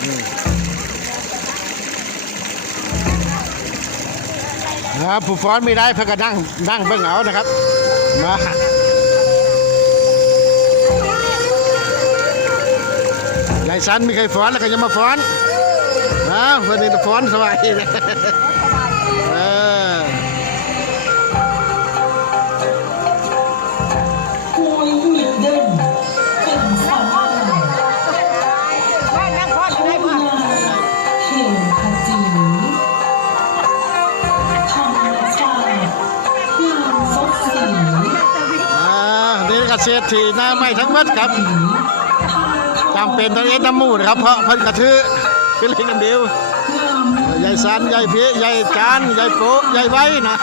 นะครับผู้ฟ้อนไม่ได้เพื่อก็นั่งนั่งเบื้องเอานะครับ มาใหญ่สันมีใครฟ้อนแล้วก็ยังมาฟ้อนนะเพื่อนนี้จะฟ้อนสบายนะ ฉีหน้าไม่ทั้งหมดครับจำเป็นต้องเอ็ดน้ำมูนะครับ เพราะเพิ่นกระทือขึ้นเลยน้ำเดียวยายสันยายเพียยายจานยายโป๊ยายไว้นะ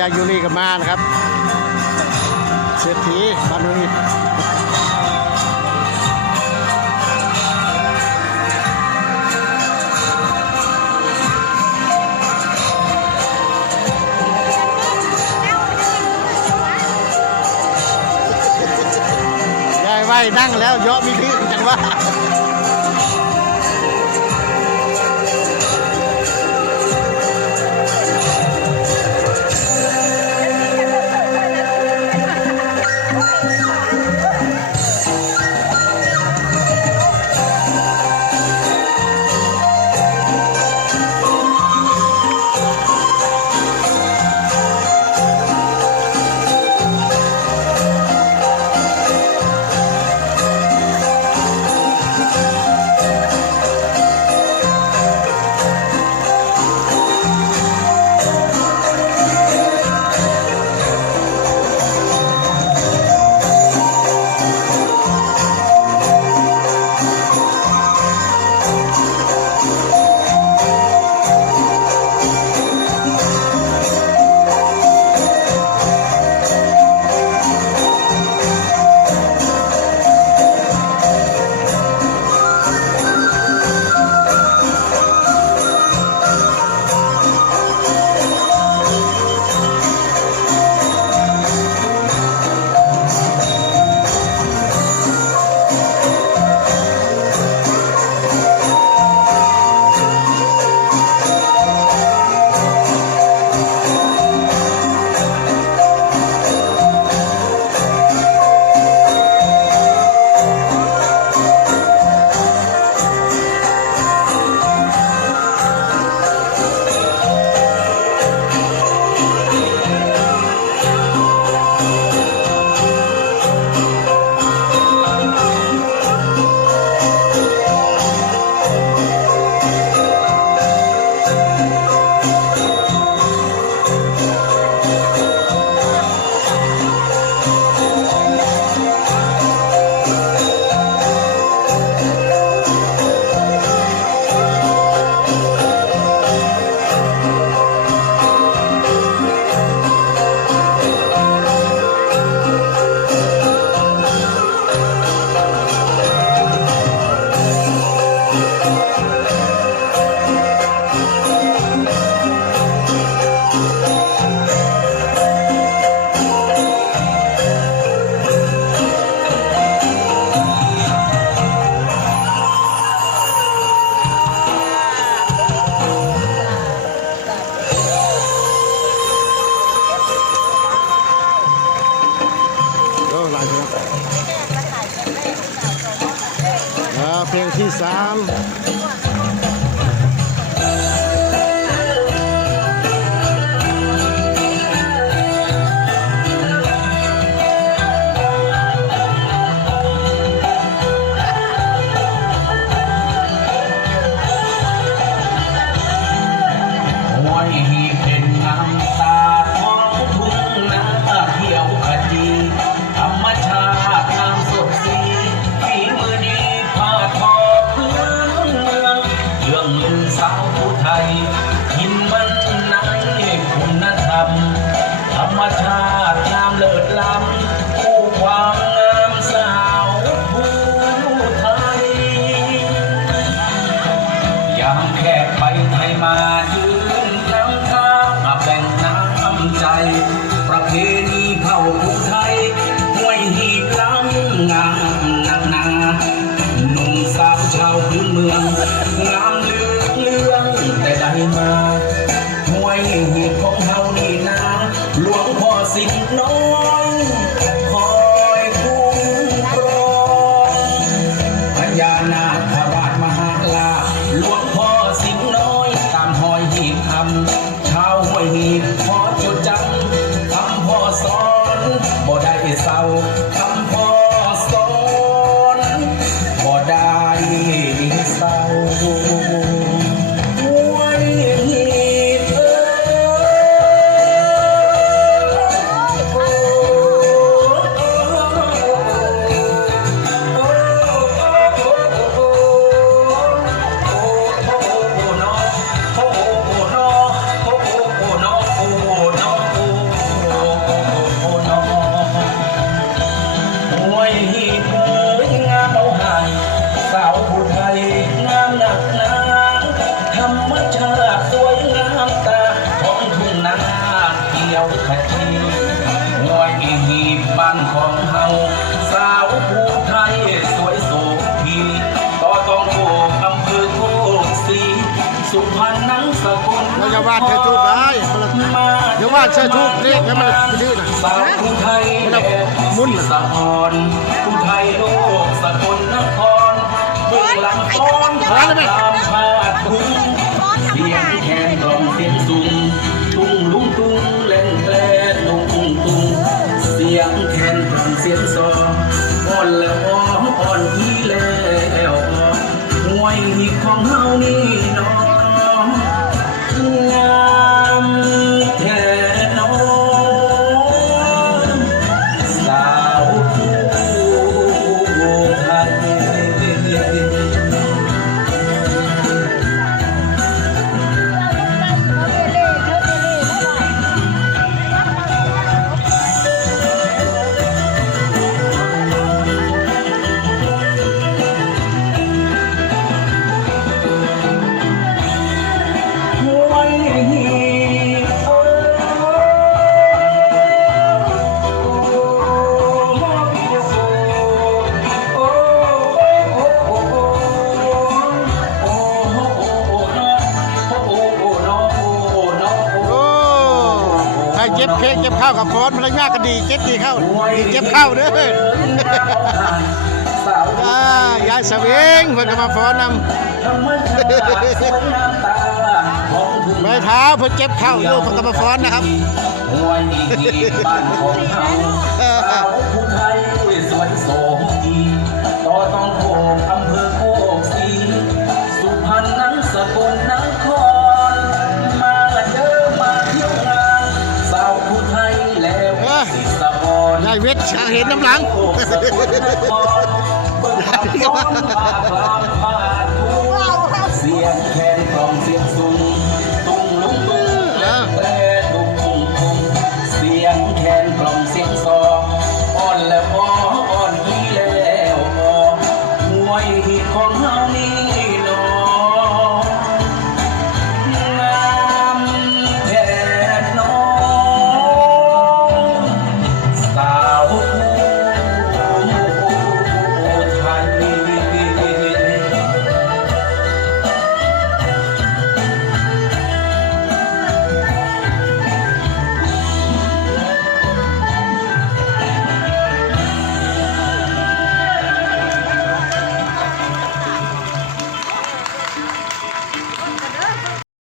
ยวกับมายยูรีกับมานะครับ เศรษฐีบ้านนี้ยายไว้นั่งแล้วเยอะมีที่จังว่า อยาวาดเธอทุกข์ได้อย่าวาดเธอทุกข์นี่แล้มันดื้อนะมันมุ่นสะพอนกรุงไทยโลกสกลนครเบื้องหลังคอนตามพาดคุ้งเบียงากับค้อนพลังงานก็ดีเจ็บดีเข้าดีเจ็บเข้าเด้อยายสวิงเพิ่นก็มาฟ้อนนำไม่เท้าเพิ่นเจ็บเข้าอยู่เพิ่นก็มาฟ้อนนะครับ ฉันเห็นน้ำหลัง